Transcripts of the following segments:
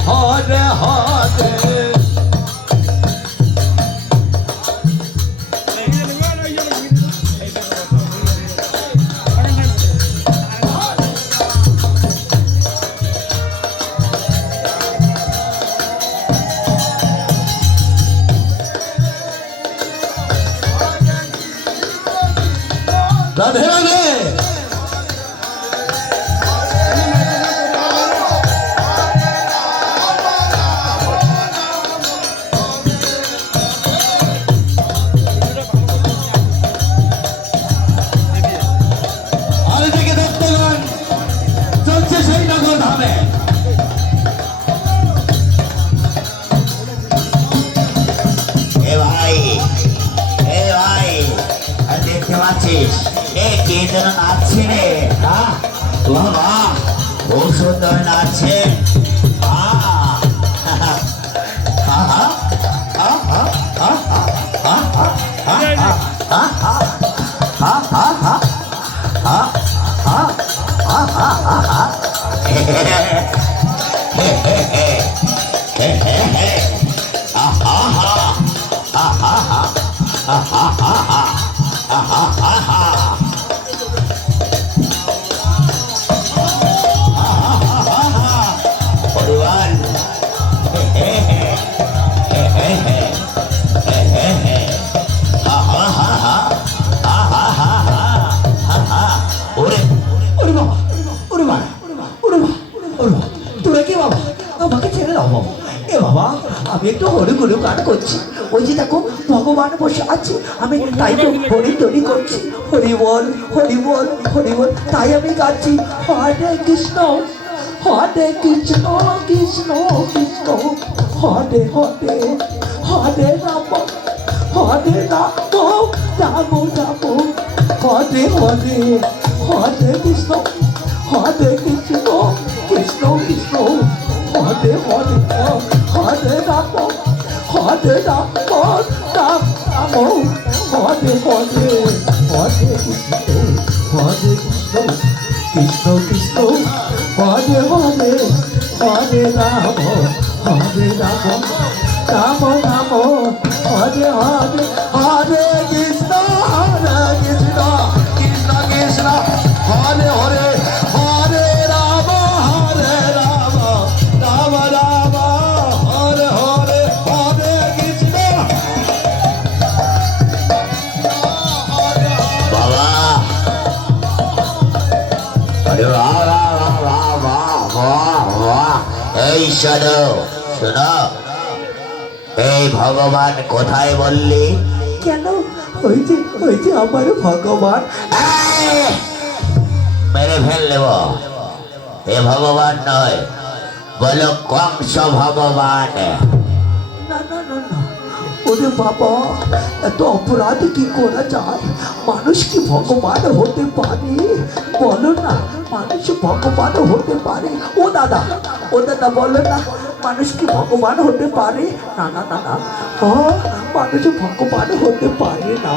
হরে হরে রাধে রাধে আরে থেকে দত্তগণ চলছে সেই নগর ধামে এ ভাই আর দেখতে পাচ্ছিস এ কে যেন নাচছে রে বাবা খুব সুন্দর নাচছে আমি একটু হরিগুলো গান করছি ওই যে দেখো ভগবান বসে আছে আমি তাই তো হরি তরি করছি হরি বল হরি বল হরি বল তাই আমি গাচ্ছি হরে কৃষ্ণ কৃষ্ণ কৃষ্ণ হরে হরে হরে রাম রাম হরে হরে হরে কৃষ্ণ কৃষ্ণ কৃষ্ণ কৃষ্ণ হরে হরে হরে রাম হরে রাম রাম হরে হরে হরে কৃষ্ণ কৃষ্ণ কৃষ্ণ হরে হরে হরে রাম রাম রাম হরে হরে হরে কৃষ্ণ কৃষ্ণ কৃষ্ণ হরে হরে হরে রাম রাম রাম হরে হরে হরে কৃষ্ণ বাবা আরে এই শোনো এই ভগবান কোথায় বললি কেন ওই যে আমার ভগবান মেরে ফেল দেব এ ভগবান নয় বলো কংস ভগবান না না না না ওরে বাবা এত অপরাধ কি করা যায় মানুষ কি ভগবান হতে পারে বলো না মানুষ ভগবান হতে পারে ও দাদা বলো না মানুষ কি ভগবান হতে পারে না না না না মানুষ ভগবান হতে পারে না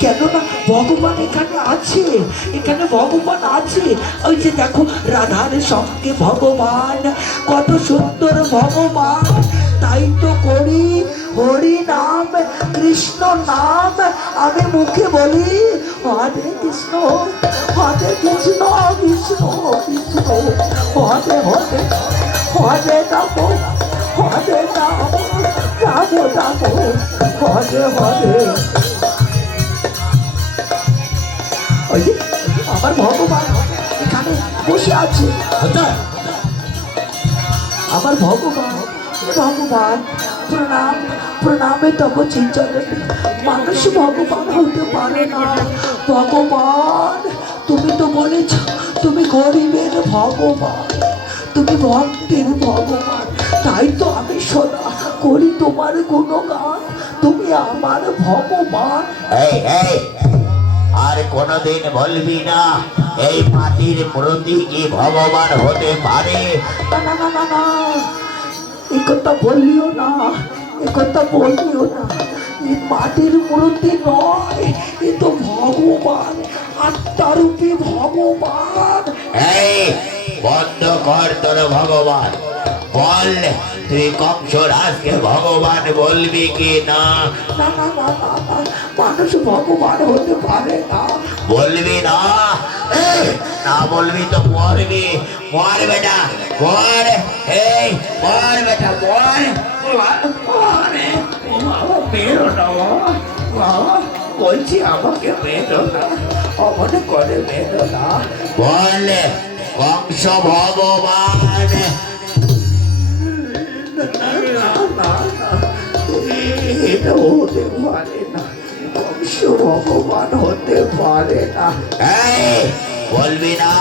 কেন না ভগবান এখানে আছে এখানে ভগবান আছে ওই যে দেখো রাধার সঙ্গে ভগবান কত সুন্দর ভগবান তাই তো করি হরি নাম কৃষ্ণ নাম আমি মুখে বলি হরে কৃষ্ণ কৃষ্ণ কৃষ্ণ হরে হরে হরে রাম রাম হরে হরে ওই যে আমার ভগবান এখানে বসে আছে আমার ভগবান প্রণামে তব চিন্তনে মানুষ ভগবান হতে পারে না ভগবান তুমি তো বলেছ তুমি গরিবের ভগবান তুমি ভক্তের ভগবান তাই তো আমি শোনা করি তোমার গুণগান তুমি আমার ভগবান আর কোনদিন বলবি না এই মাটির প্রতি কি ভগবান হতে পারে না না না না না এই কথা বললিও না এই মাটির মূর্তি নয় এ তো ভগবান আত্মারূপী ভগবান এই বন্ধ কর তোর ভগবান বল তুই কংসরাজকে ভগবান বলবি কি না? না না না না না, মানুষ ভগবান হতে পারে না। বলবি না? এই, না বলবি তো মরবি। মর বেটা মর, এই মর বেটা মর। মেরো না বাবা, বলছি আমাকে মেরো না, অমনে করে মেরো না। বল কংস ভগবান। না না না, এটা হতে পারে না, কংস ভগবান হতে পারে না। এই বলবি না?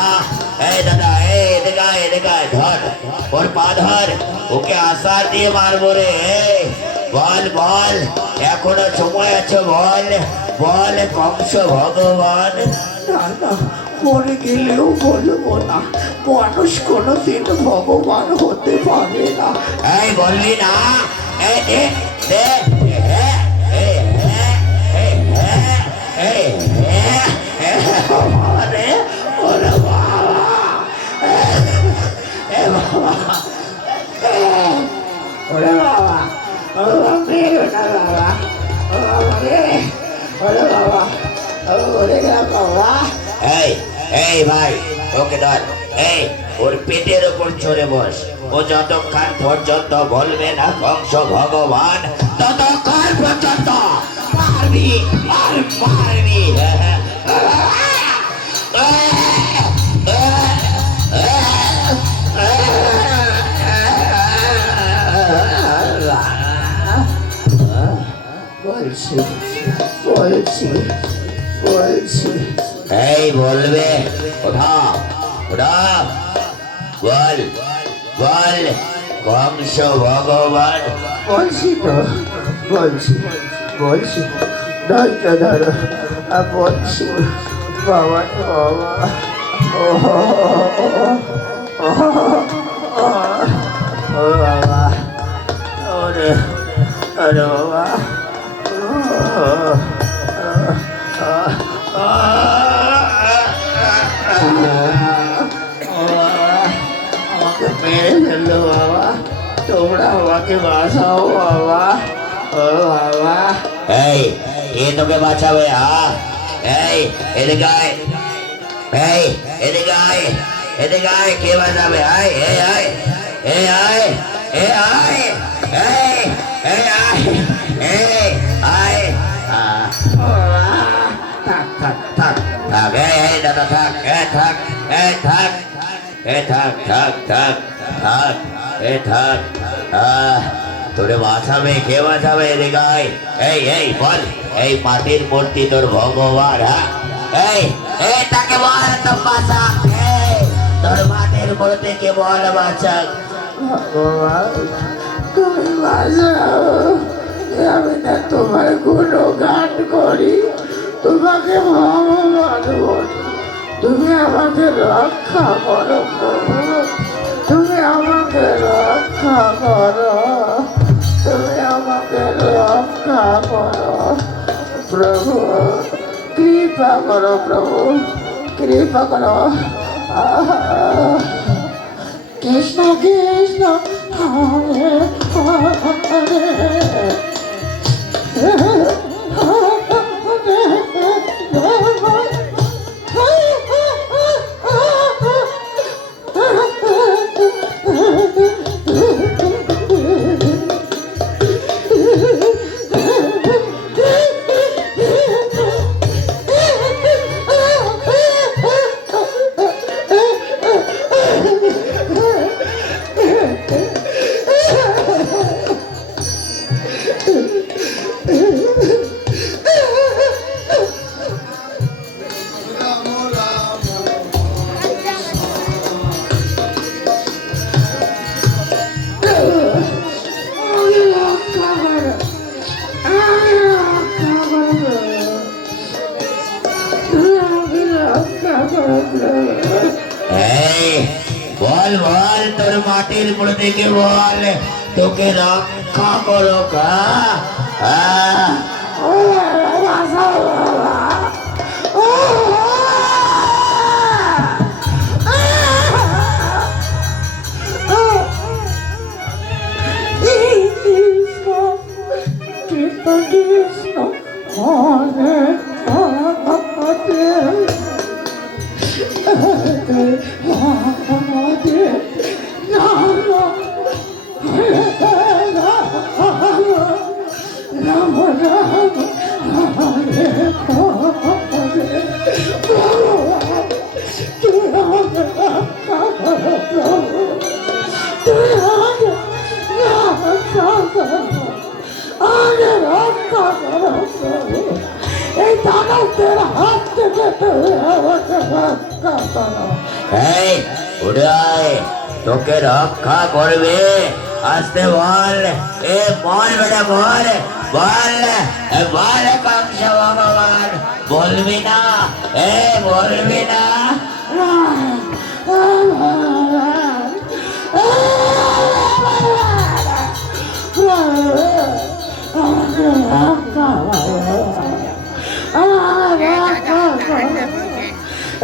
এই দাদা, এই এদিকে আয়, এদিকে আয়, ধর ওর পা ধর, ওকে আশার দিয়ে মারবো রে। এই, বল বল, এখনো সময় আছে, বল বল কংস ভগবান। না না, পরে গেলেও বলবো না, মানুষ কোনোদিন ভগবান হতে পারে না। এই বলবি না? এই দে দে, আরে ওরে বাবা, এ বাবা, ওরে বাবা, ও মেরো না বাবা, ও বাবা রে, ওরে বাবা, ওরে বাবা। এই এই ভাই, ওকে ধর, এই ওর পেটের উপর চড়ে বস। ও যতক্ষণ পর্যন্ত বলবে না কংস ভগবান, ততক্ষণ পর্যন্ত মারবি আর মারবি। বলছি বলছি বলছি, এই বলবে, ওঠা ওঠা, বল বল কংস ভগবান। বলছি তো, বলছি বলছি, ধৈর্য ধরো, বলছি বাবা রে বাবা, ও ও বাবা, ওরে ওরে বাবা, আমাকে মেরে ফেললো বাবা, তোমরা আমাকে বাঁচাও বাবা, ও বাবা। এই কে তোকে বাঁচাবে? এই এদিকে আয়, এই এদিকে আয়, এদিকে আয়, কে বাঁচাবে? আয়, এই আয়, এই আয়, এই আয়, এই এই আয়, এই আয়। থাক থাক থাক থাক, এই দাদা থাক, থাক, থাক, থাক থাক থাক থাক, থাক। তোরে বাঁচাবে, কে বাঁচাবে? এদিকে আয়। এই বল, এই মাটির মূর্তি তোর ভগবান? এই এই তাকে বল তো বাঁচা, তোর মাটির মূর্তিকে বল বাঁচা। ভগবান তুমি বাঁচাও, আমি না তোমার গুণগান করি, তোমাকে ভগবান বলি, তুমি আমাকে রক্ষা করো প্রভু, তুমি আমাকে রক্ষা করো, তুমি আমাকে রক্ষা করো প্রভু, কৃপা করো প্রভু, কৃপা করো। কৃষ্ণ কৃষ্ণ হরে হরে, বল বল তোর মাটির মূর্তিকে বল তোকে রক্ষা করো কা। কৃষ্ণ হরে হরে হরে রাম হরে রাম রাম হরে এই দানবদের হাত থেকে তুই আমাকে রক্ষা করো। এই উঠে আয়, তোকে রক্ষা করবে। আসতে বল, এ বল বেটা বল, বল বল কংস ভগবান, বলবি না? এ বলবি না?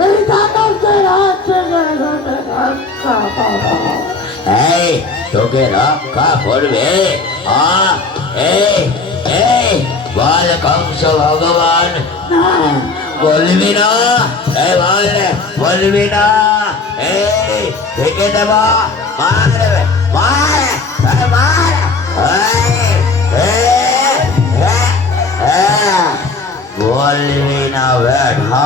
এই দানবদের হাত থেকে আমাকে রক্ষা করো। এই তোকে রক্ষা করবে? এই এই বল কংস ভগবান, বলবি না? এই বল, বলবি না? এই থেকে দেব, মার মার মার। বলবি না বেটা?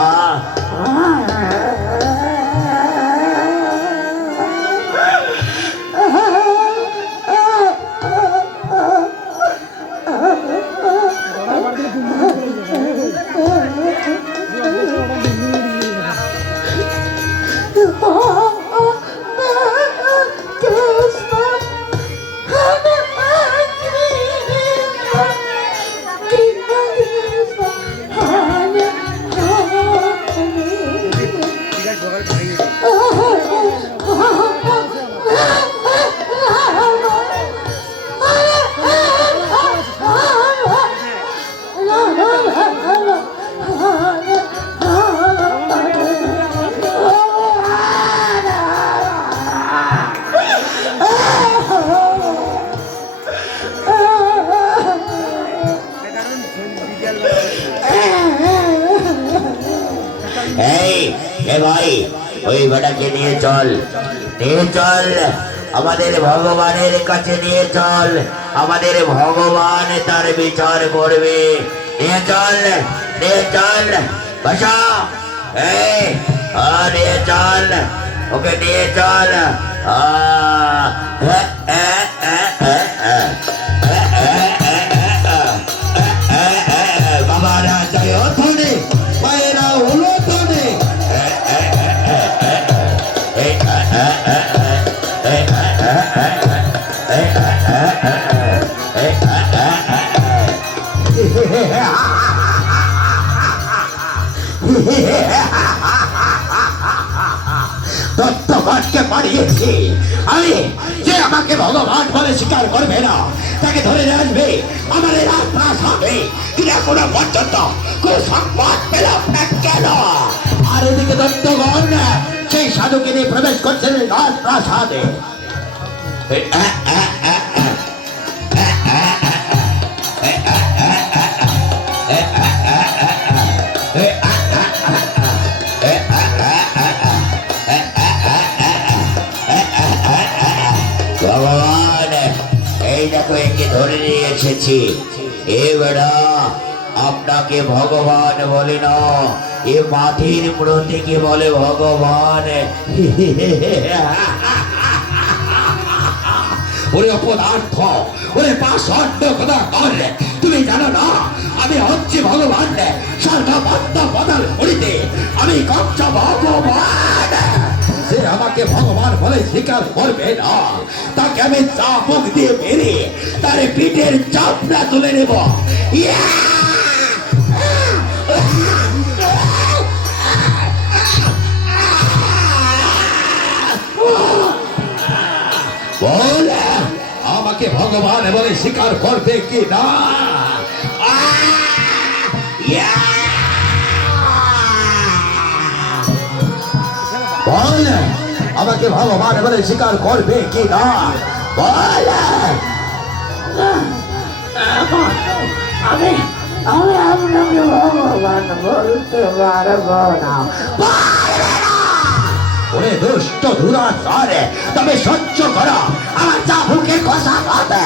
ভাই ওই বেটাকে নিয়ে চল, নিয়ে চল, আমাদের ভগবানের কাছে নিয়ে চল, আমাদের ভগবান তার বিচার করবে। নিয়ে চল, নিয়ে চল, বসা, নিয়ে চল, ওকে নিয়ে চল। বাবারা জয় ধনে, মায়েরা হলো ধনে। দত্তগণকে মারিয়েছি আমি, যে আমাকে ভগবান বলে স্বীকার করবে না তাকে ধরে নিয়ে আসবে আমাদের রাজপ্রাসাদে। কিন্তু এখনো পর্যন্ত কোন সংবাদ পেলাম না কেন? আর এদিকে দত্তগণ সেই সাধুকে নিয়ে প্রবেশ করছেন রাজপ্রাসাদে। ভগবান এই দেখো একে ধরে নিয়ে এসেছি। এ বেড়া আপনাকে ভগবান বলে না, এ মাটির মূর্তিকে বলে ভগবান। ওরে অপদার্থ, ওরে পাষণ্ড কথা কর, তুমি জানো না আমি হচ্ছি ভগবান, সর্বমত্ত বদল করিতে আমি কংস ভগবান। যে আমাকে ভগবান বলে স্বীকার করবে না তাকে আমি চাবুক দিয়ে মেরে তার পিঠের চাপড়া তুলে নেব। বলে আমাকে ভগবান বলে স্বীকার করবে কি না? বল আমাকে ভগবান বলে স্বীকার করবে কি না? বল। আমি আমি আপনাকে ভগবান বলতে পারবো না। ওরে দুষ্ট দুরাচার, তবে সহ্য করো আমার চাবুকে কষা হবে।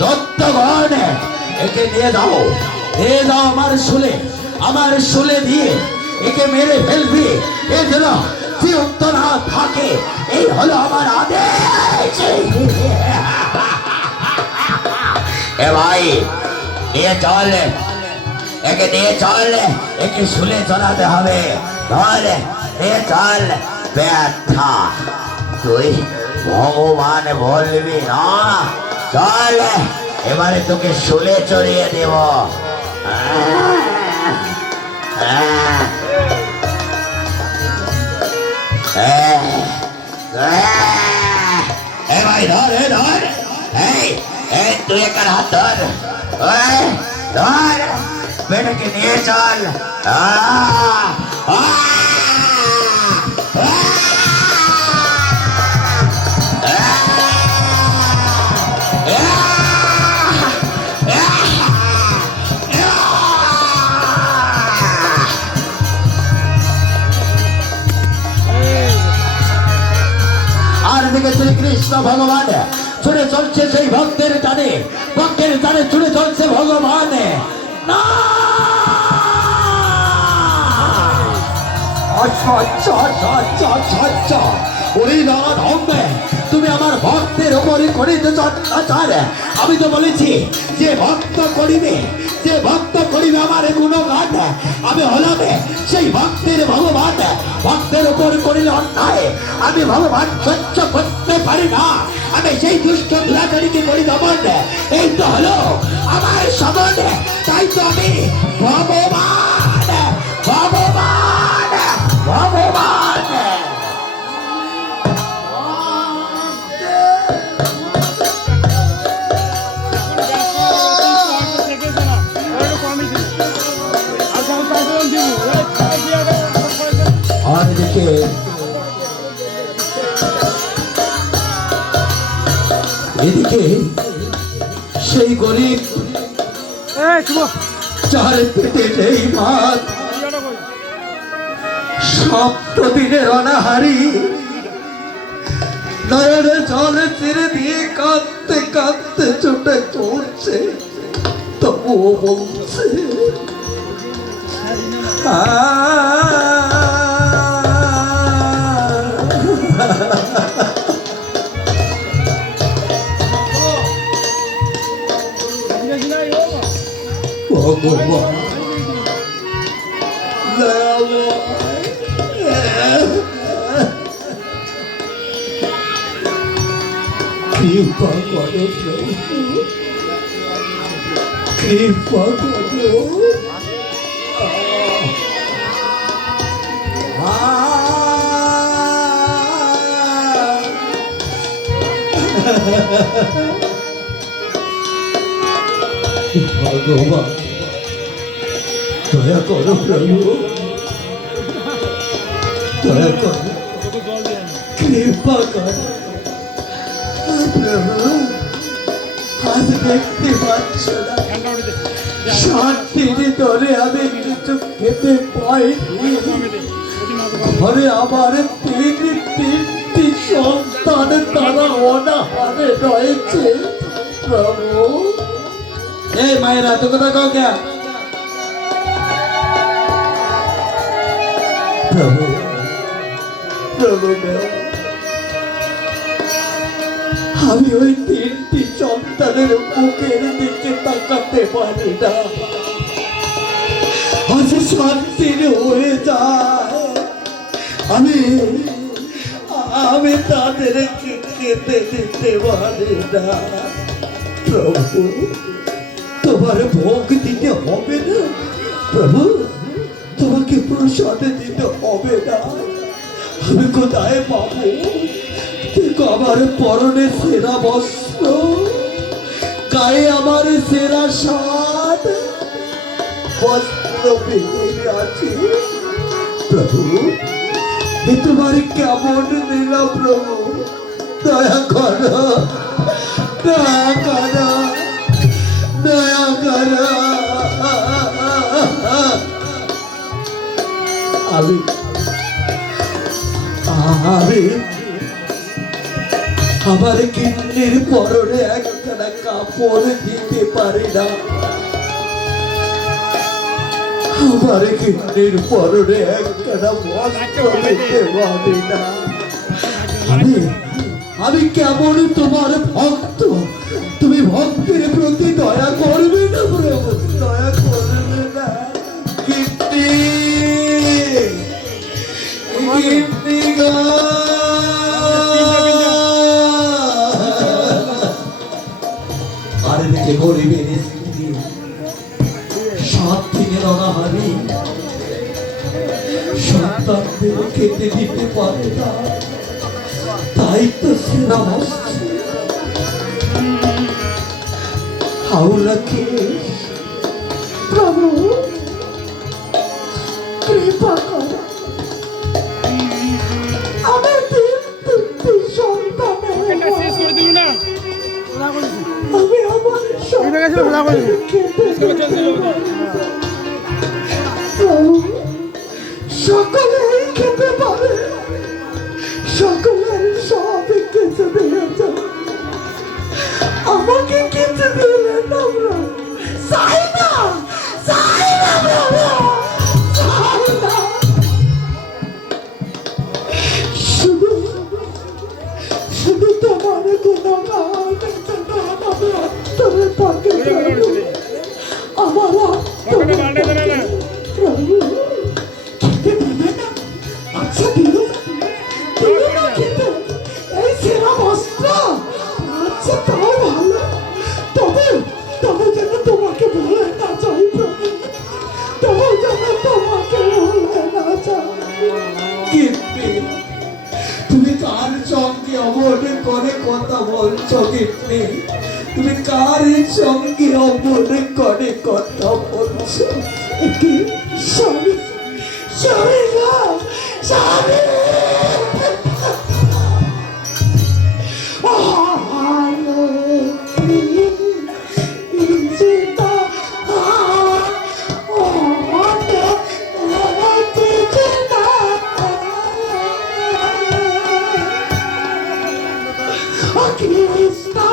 দত্তগণ, একে নিয়ে দাও, নিয়ে দাও আমার শুলে দিয়ে একে মেরে ফেলবি। এ যেন জীবন্ত না থাকে, এই হলো আমার আদেশ। এ ভাই, নিয়ে চল, একে নিয়ে চল, একে শুলে চলাতে হবে। ধর, নিয়ে চল। ব্যথা তুই ভগবান বলবি না? চল, এবারে তোকে শুলে চড়িয়ে দেব। ভাই ধর, ধর, তুই একটা হাত ধর, ধর, বেটাকে নিয়ে চল। আর দিকে শ্রীকৃষ্ণ ভগবান ছুটে চলছে সেই ভক্তের টানে ছুটে চলছে ভগবান। না, ওরে নারায়ণ হবে, তুমি আমার ভক্তের উপরে করিতে অত্যাচার। আমি তো বলেছি যে ভক্ত করিবে আমার গুণগান। আমি হলাম সেই ভক্তের ভগবান। ভক্তের উপর করিলে অন্যায় আমি ভগবান সহ্য করতে পারি না। আমি সেই দুষ্ট দুরাচারীকে করি দমন। এই তো হলো আমার সমন। তাই তো আমি ভগবান ভগবান ভগবান। আর এদিকে সেই গরিব চার পেটে নেই ভাত, সপ্তদিনের অনাহারি, নয়নে জলে ছেড়ে দিয়ে কাঁদতে কাঁদতে চোটে চলছে, তবুও বলছে ভগবান কৃপা করো প্রভু, কৃপা করো। ভগবান দয়া করো প্রভু, দয়া করো, কৃপা করো প্রভু। আজ দেখতে পাচ্ছ না, 7 দিন ধরে আমি কিছু খেতে পাইনি। ঘরে আমার তিনটি সন্তান, তারা অনাহারে রয়েছে প্রভু। এই মায়েরা তো কথা কও কে? প্রভু প্রভু, আমি ওই 3টি সন্তানের মুখের দিকে তাকাতে পারি না। আজ 7 দিন হয়ে যায়, আমি তাদেরকে খেতে দিতে পারি না। প্রভু, তোমার ভোগ দিতে হবে না প্রভু, তোমাকে প্রসাদ দিতে হবে না। আমি কোথায় পাবো? দেখো আমার পরনে সেরা বস্ত্র, গায়ে আমার সেরা শার্ট, বস্ত্র পেয়ে বসে আছি। প্রভু, এ তোমার কেমন লীলা প্রভু, দয়া করো, দয়া করো, দয়া করো। আমি আমার কিডনির পরনে একটা কাপড় দিতে পারি না, আমার কিডনির পরনে একটা বস্ত্র দিতে পারি না। আমি কেমন তোমার ভক্ত, তুমি ভক্তের প্রতি দয়া করবে না প্রভু, দয়া করবে না। কিডনি কিডনি গো, আরে দেখে গরিবের স্ত্রী 7 দিনের অনাহারি, সন্তানদের খেতে দিতে পারে না, তাই তো সেরা হচ্ছে। হাওলাকে প্রভু কৃপা করো, আমার 3টি সন্তানের শেষ করে দিল না আমি আমার সন্তানদের খেতে দিতে পারি না। প্রভু, সকলেই খেতে পারে, সকলের সব খেতে দিয়েছে, আমাকে খেতে দিলেন না প্রভু। চাই না, চাই না প্রভু, চাই না। শুধু শুধু তোমার গুণগান আমি অন্তরে থাকে প্রভু, আমার অন্তরে থাকে প্রভু। খেতে দেবে না? আচ্ছা দিল না খেতে, এই সেরা বস্ত্র, আচ্ছা তাও ভালো, তবে তবে যেন তোমাকে ভুলে না চাই প্রভু, তবে যেন তোমাকে ভুলে না চাই। কিন্তু তুমি কার সঙ্গে অমন করে কথা বলছো কিডনি? তুমি কার সঙ্গে অমন করে কথা বলছো? কি স্বামী, স্বামী না, স্বামী। Krishna,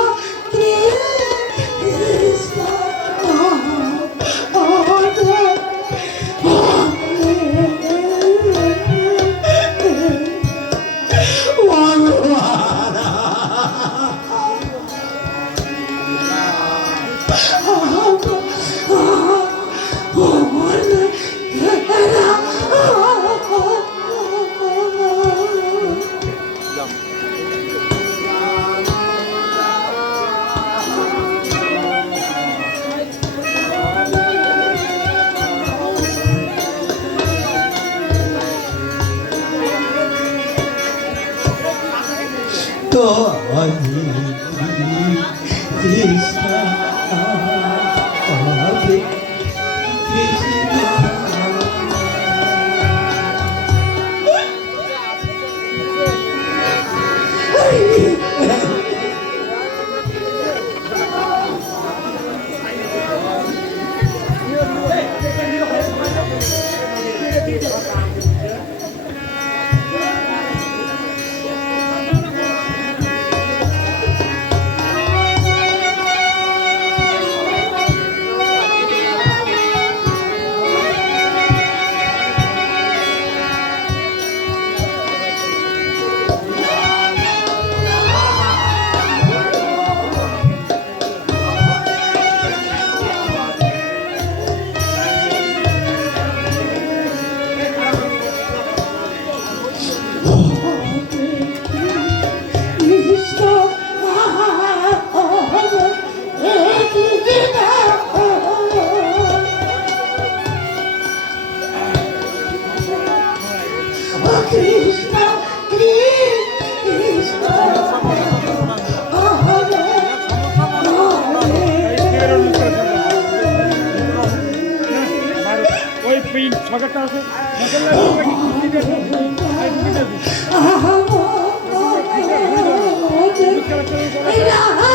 Krishna, ছকেটটা আছে ছকের লাগবে নাকি কুচিটা আছে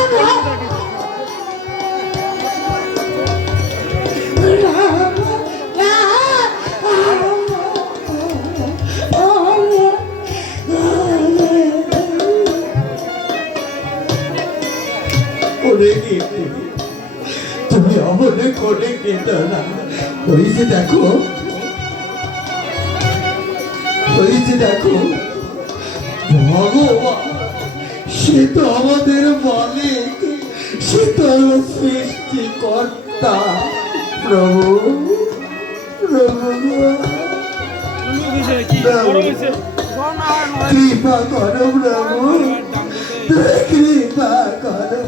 তুমি অমনে করে কেটো না ওই যে দেখো ভগবান সে তো আমাদের মালিক সে তো হলো সৃষ্টিকর্তা প্রভু কৃপা করো প্রভু কৃপা করো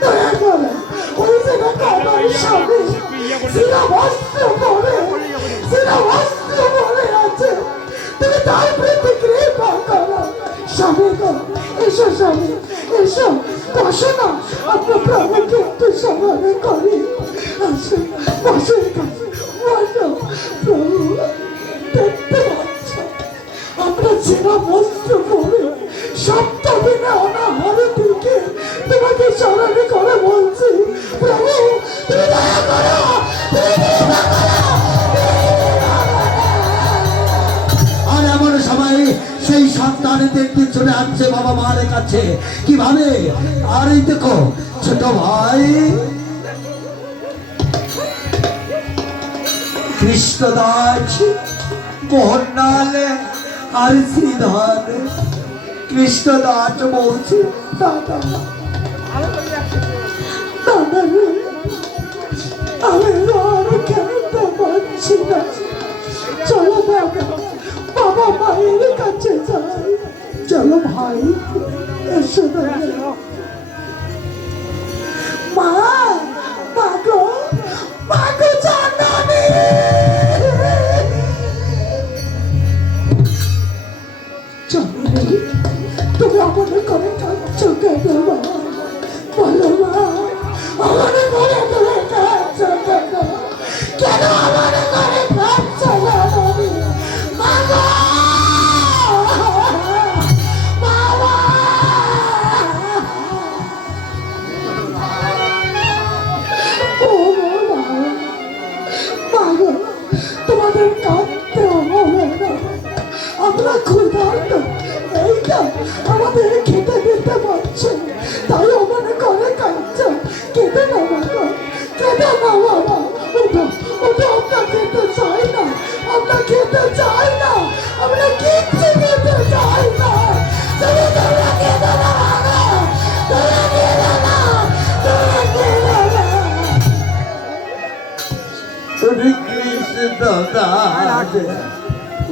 দয়া করে ওই জায়গাটা আমার স্বামী সিরা বস্ত্র পরে আছে তুমি তার প্রতি কৃপা করো স্বামী গো এসো স্বামী এসো বসো না আপনার প্রভুকে একটু সমানে করি আসো বসো এখানে বসো প্রভু দেখতে পাচ্ছ আমরা সিরা বস্ত্র পরে সপ্তদিনে অনাহারে থেকে তোমাকে স্মরণে করে বলছি প্রভু তুমি দয়া করো আর এমন সময় সেই সন্তান দেখতে চলে আসছে বাবা মার কাছে কিভাবে আর এই দেখো ছোট ভাই কৃষ্ণদাস মোহনলাল আর শ্রীধর কৃষ্ণদাস বলছি দাদা আমি আর খেলতে পারছি না চলো বাবা মায়ের কাছে যাই চলো ভাই এসো মা মাগো জানানি তুমি আমাদের করে কাঁদছো কেন বলো মা আমাদের করে কাঁদছো কেন আমাদের করে কাঁদছো না তোমাদের কাঁদতে হবে না আমরা ক্ষুধার্ত এইটা আমাদের খেতে দিতে পারছে তাই মনে করে কাঁদছে কেটে না বাবা কেটে না বাবা ওটা আমরা খেতে চাই না আমরা কিচ্ছু খেতে চাই না তোমরা খেতে না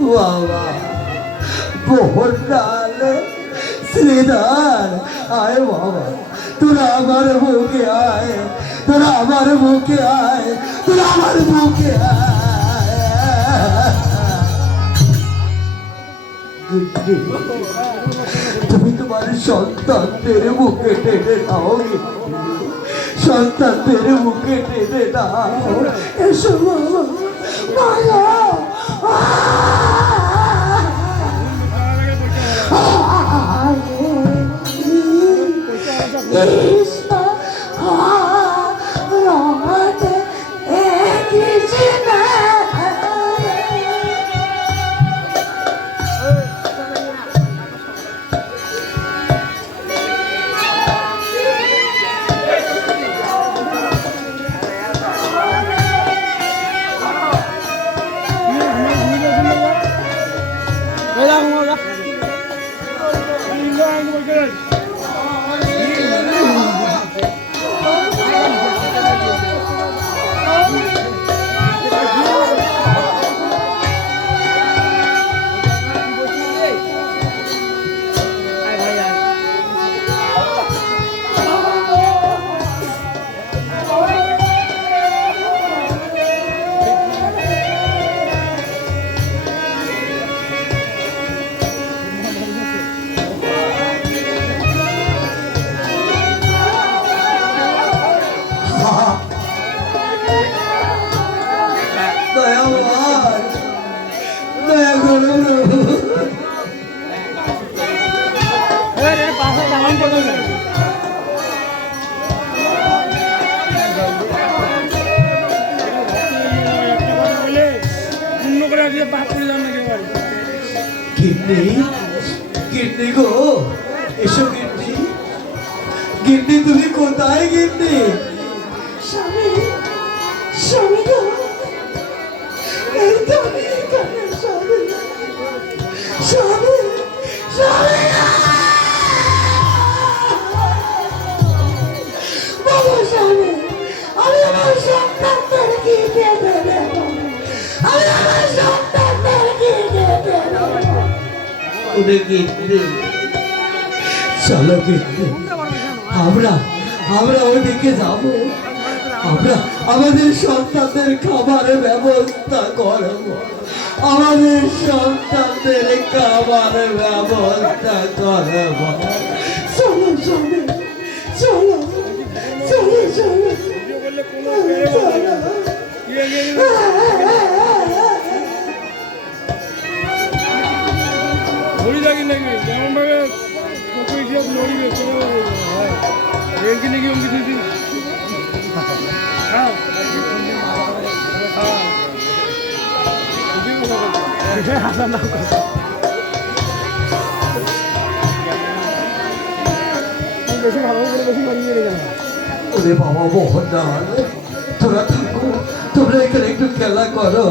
বাবা মোহনলাল শ্রীধর আয় বাবা তোরা আমার বুকে আয় তুমি তোমার সন্তানদের বুকে টেনে নাও এসো বাবা মায়া কৃষ্ণ রাধে কৃষ্ণ দিয়ে বাদ করে যান নাকি এবার গিন্নি গিন্নি গো, এসো গিন্নি। গিন্নি তুমি কোথায় গিন্নি? স্বামী স্বামী গো, এই তো আমি এখানে স্বামী স্বামী স্বামী বাবা স্বামী, আমি আমার সন্তানদের কি দেবে দেব, আমি আমার সন্তানদের কি দেবে দেব। ওরে গিন্নি, চলো গিন্নি, আমরা আমরা ওদিকে যাব। আমরা আমাদের সন্তানদের খাবারের ব্যবস্থা করব, আমাদের সন্তানদের খাবারের ব্যবস্থা করব। চলো স্বামী চলো চলো চলো ভিডিও করলে কোনো বেড়ে বলবে না। গিয়ে গিয়ে ঘড়ি থাকি নাকি যেমন ভাবে পুকুরি সব নড়িবে এরকি নাকি অঙ্কি দিদি হ্যাঁ হাসান নাম কথা বেশি ভালো করে বেশি মারিয়ে গেল ওরে বাবা মোহনলাল, তোরা থাকো, তোমরা এখানে একটু খেলা করো।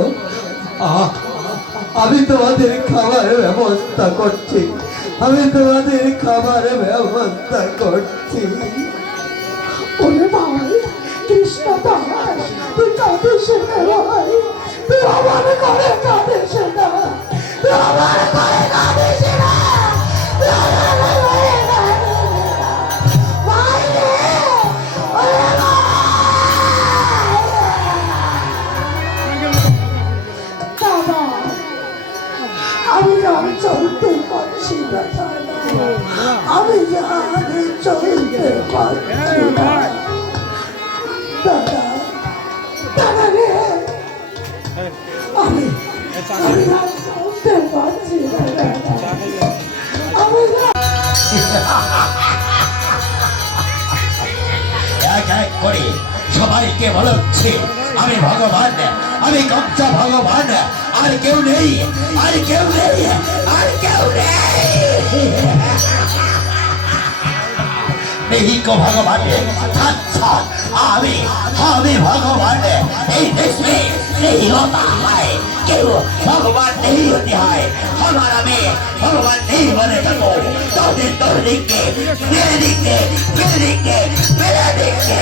আমি তোমাদের খাবারের ব্যবস্থা করছি, আমি তোমাদের খাবারের ব্যবস্থা করছি। ওরে ভাই কৃষ্ণ দাস, তুই কাঁদিস না ভাই, তুই আমার ঘরে কাঁদিস না, তুই আমার ঘরে কাঁদিস না, তুই আমার ঘরে কাঁদিস না। ভাই রে, ওরে বাবা, আমি আর চলতে পারছি না দাদা, আমি আর চলতে পারছি না দাদা, দাদা রে, আমি আর চলতে পারছি না দাদা, আমি এক এক করে সবাইকে বলছি আমি ভগবান, আমি কচ্ছা ভগবান, আর কেউ নেই, আর কেউ নেই, আর কেউ নেই। नहीं को भगवान अच्छा আমি भगवान এই देश में नहीं होता है क्यों भगवान नहीं होते हैं हमारा में भगवान नहीं बने सको तो दिन के मेरे दिन के मेरे दिन के मेरे दिन के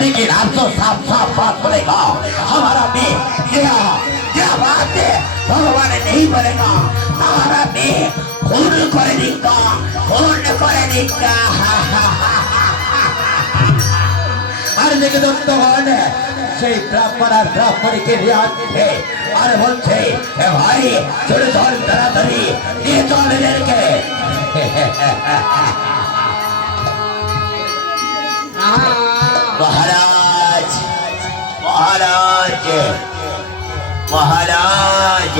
लेकिन आप तो साफ साफ बात बोलेगा हमारा में क्या बात है भगवान नहीं बनेगा हमारा में खून करे दिखा खून करे दिखा আর দেখে দত্ত ভগবান সেই ব্রাহ্মণ আর ব্রাহ্মণীকে নিয়ে আসছে আর বলছে এ ভাই চলে চল তাড়াতাড়ি নিয়ে চল এদেরকে মহারাজ মহারাজ মহারাজ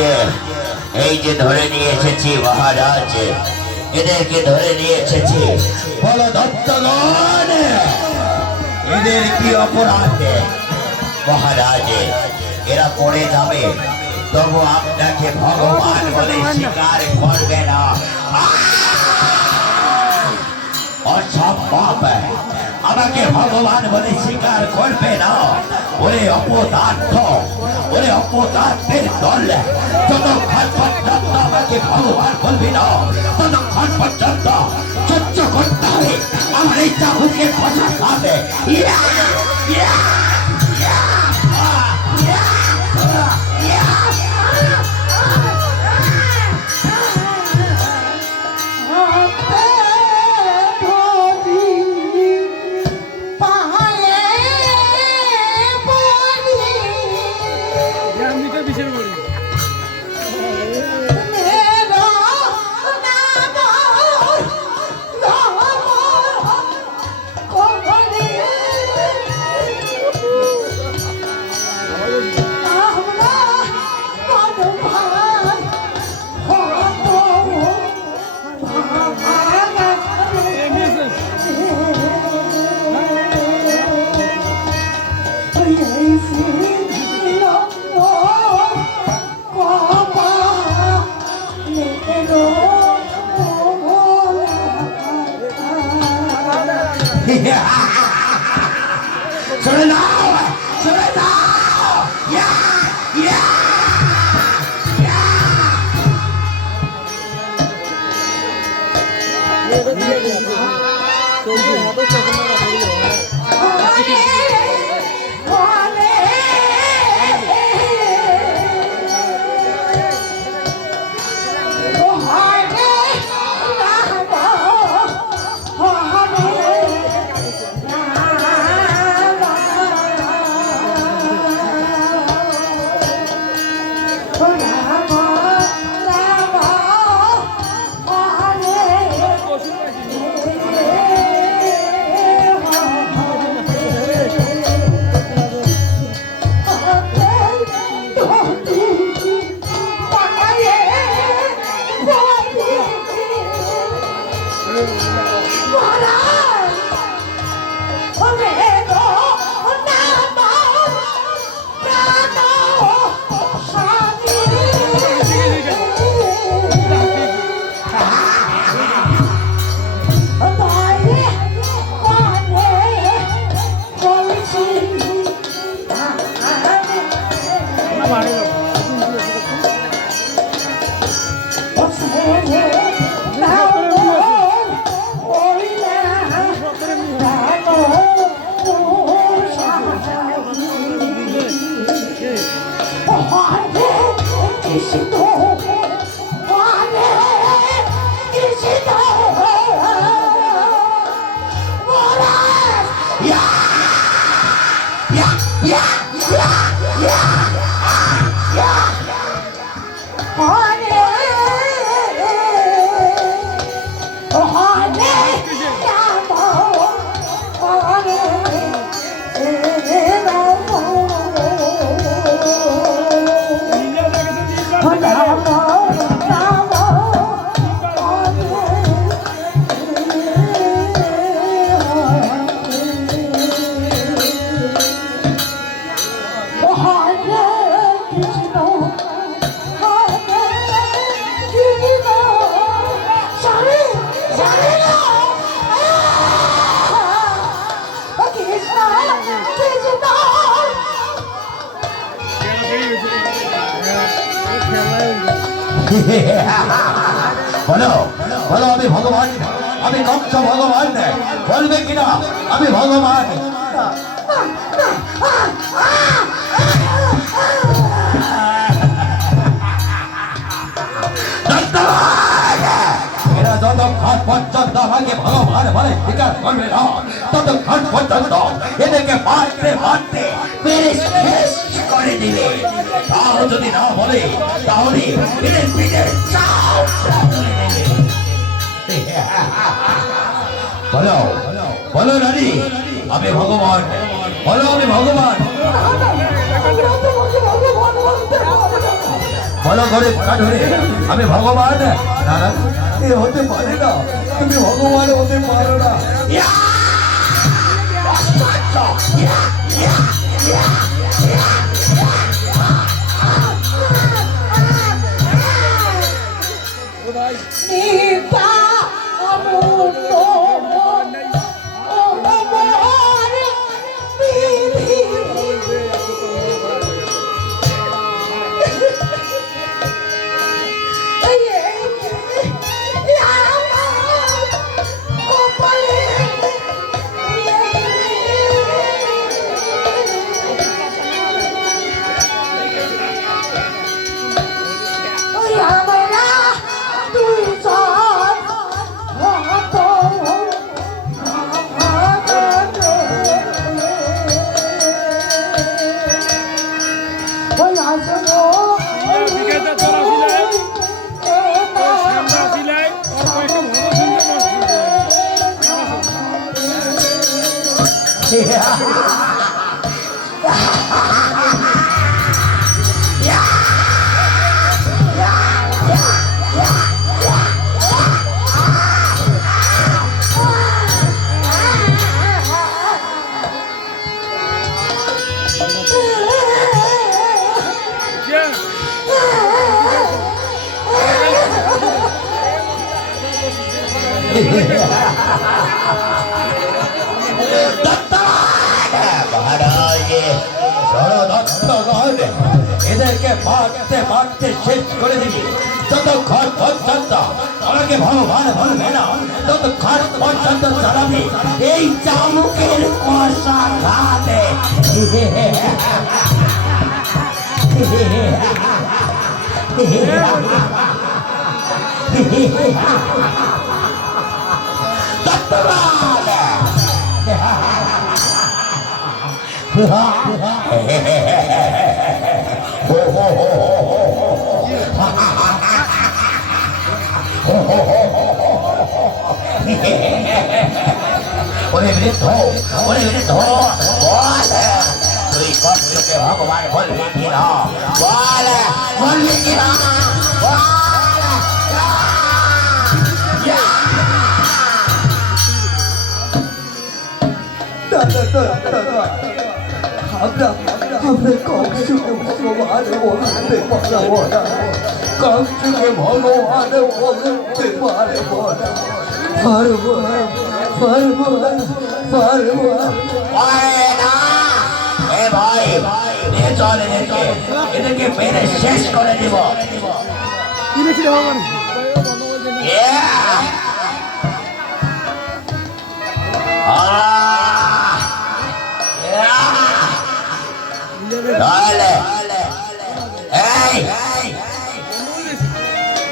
এই যে ধরে নিয়ে এসেছি মহারাজ এদেরকে ধরে নিয়ে এসেছি বলো দত্তগণ এদের কি অপরাধ মহারাজ এরা পড়ে যাবে তবু আপনাকে ভগবান বলে স্বীকার করবে না অসম্ভব আমাকে ভগবান বলে স্বীকার করবে না ওরে অপদার্থের দল যতক্ষণ পর্যন্ত আমাকে ভগবান বলবি না ততক্ষণ পর্যন্ত সহ্য করতে হবে আমার এই চাবুকে কথা খাবে বিশের বলি চলে যাও চলে যাও ইয়া ইয়া বলো বলো আমি ভগবান আমি কংস ভগবান বলবে কিনা আমি ভগবান এরা যতক্ষণ পর্যন্ত আমাকে ভগবান বলে স্বীকার করবে না ততক্ষণ পর্যন্ত এদেরকে মারতে মারতে মেরে শেষ করে দিবে তাও যদি না বলে তাহলে এদের পিঠের চাপ তুলে নেবে বলো বলো রানী আমি ভগবান বলো আমি ভগবান বলো ঘরে কাঠরে আমি ভগবান না না এ হতে পারে না তুমি ভগবান হতে পারো না দত্তগণ এদেরকে মারতে মারতে শেষ করে দিবি যতক্ষণ পর্যন্ত আমাকে ভগবান বলবে না ততক্ষণ পর্যন্ত চালাবি এই চামুকের কষা খাতে ওরে বৃদ্ধ বল তুই কষ্টকে ভগবান বলবি কিনা বলবি কিনা আমরা কংসকে ভগবান বলতে পারবো না কংসকে ভগবান বলতে পারবো না পারবো এ ভাই নিয়ে চল এদেরকে মেরে শেষ করে দিব কি বেশি ভগবান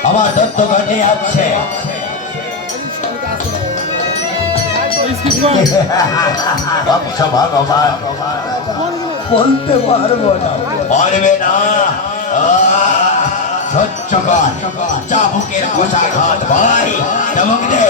আমার দত্তগণে আছে ভগবান বলতে পারবো না পারবে না সহ্য কর চাবুকের কোষাঘাত ভাই চাবুক দে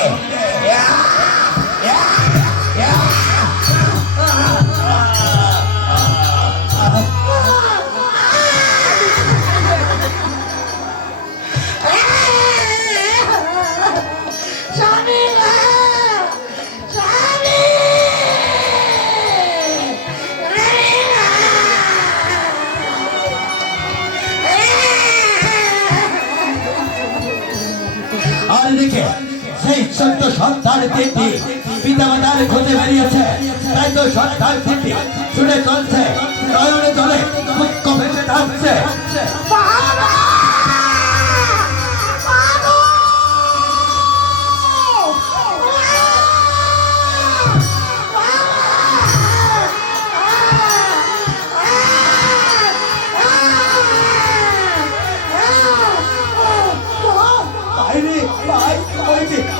আর দেখে সেই ছোট্ট সন্তান তিনটি পিতা মাতার খোঁজে বেরিয়েছে তাই তো সন্তান তিনটি ছুটে চলছে নয়নে চলে মুখ্য ভেসে থাকছে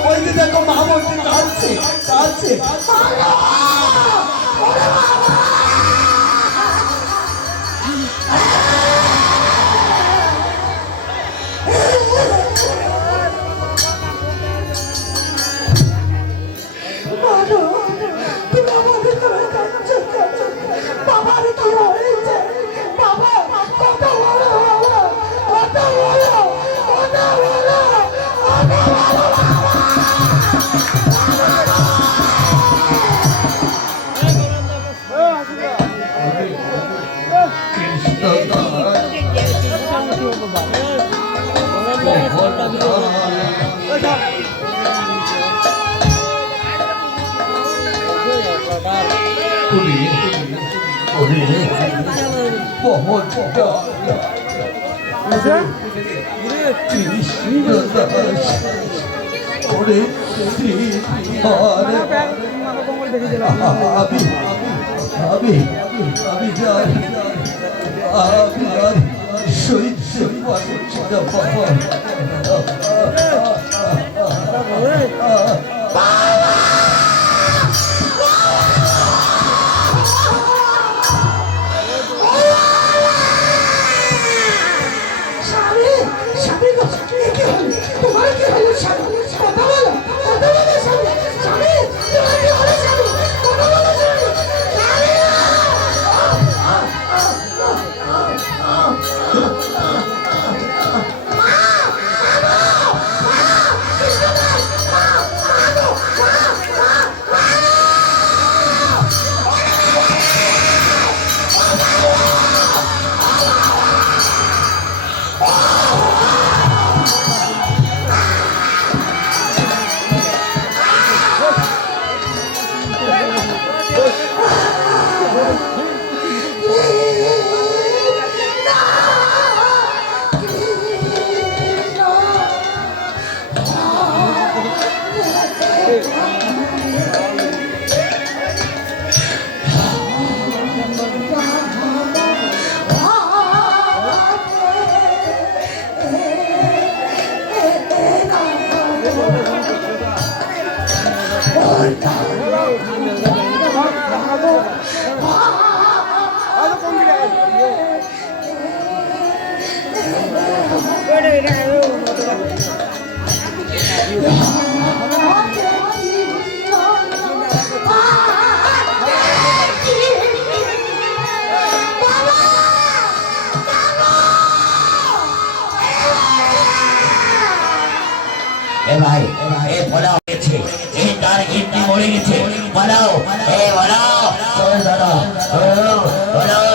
ওই যে দেখো মা বলতে যাচ্ছে এ ভাই এ বলাও গেছে এ তার গিন্নি মরে গেছে বলাও এ বলাও চল দাদা বলাও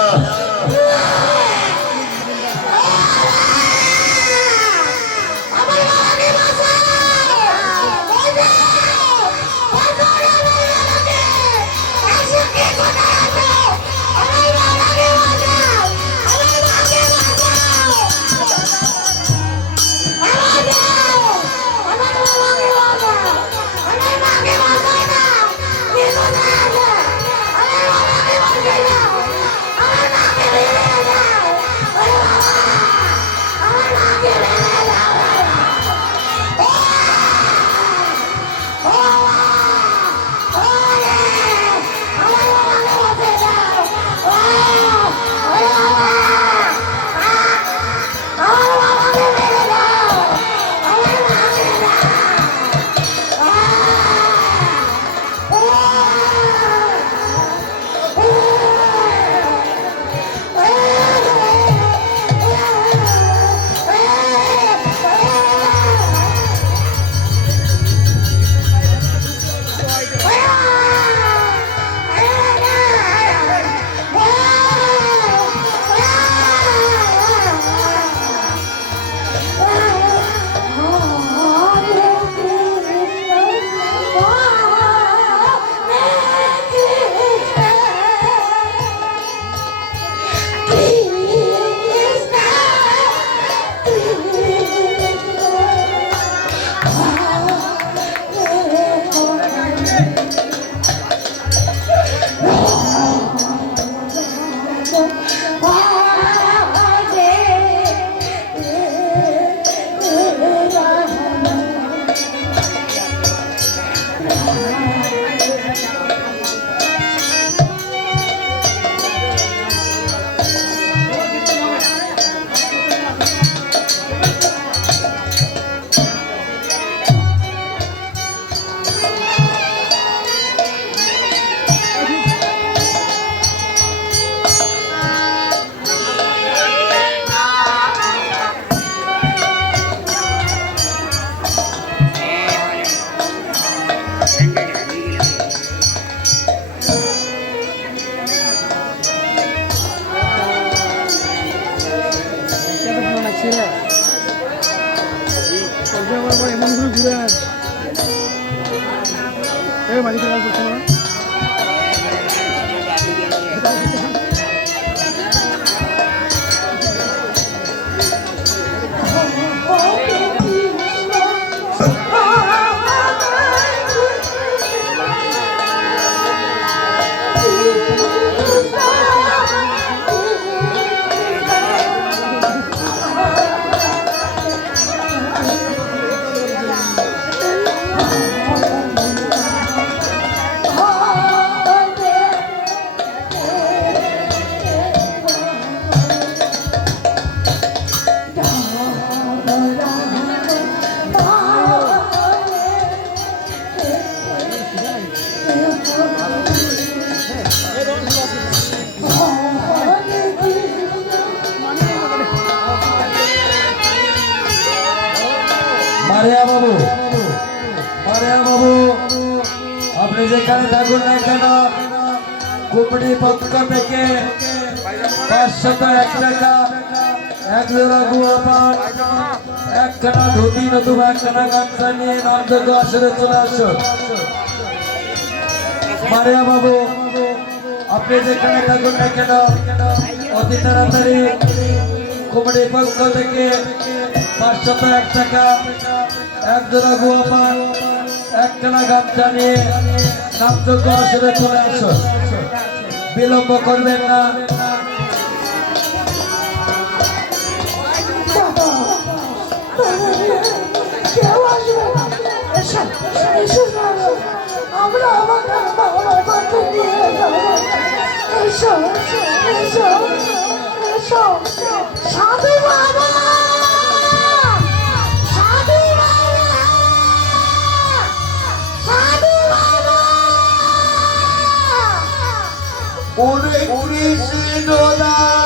এমন করে ঘুরে আস বাড়ি খেলা করতে না মারিয়া বাবু আপনি যেখানে থাকুন না কেন কুমড়ি পক্ষ থেকে 501 টাকা এক জোড়া গুয়া পান একখানা ধুতি নতুবা একখানা গামছা নিয়ে নামযোগ্য আসরে চলে আসুন। মারিয়া বাবু আপনি যেখানে থাকুন না কেন অতি তাড়াতাড়ি কুমড়ি পক্ষ থেকে 501 টাকা এক জোড়া গুয়া পান একখানা গামছা নিয়ে নামযোগ্য আসরে চলে আসুন, বিলম্ব করবেন না। কেউ আসবে না, এসো এসো আমরা আমাকে বাবাকে নিয়ে যাবো। এসো এসো এসো সাধু বাবা ওরে কৃষ্ণ দাস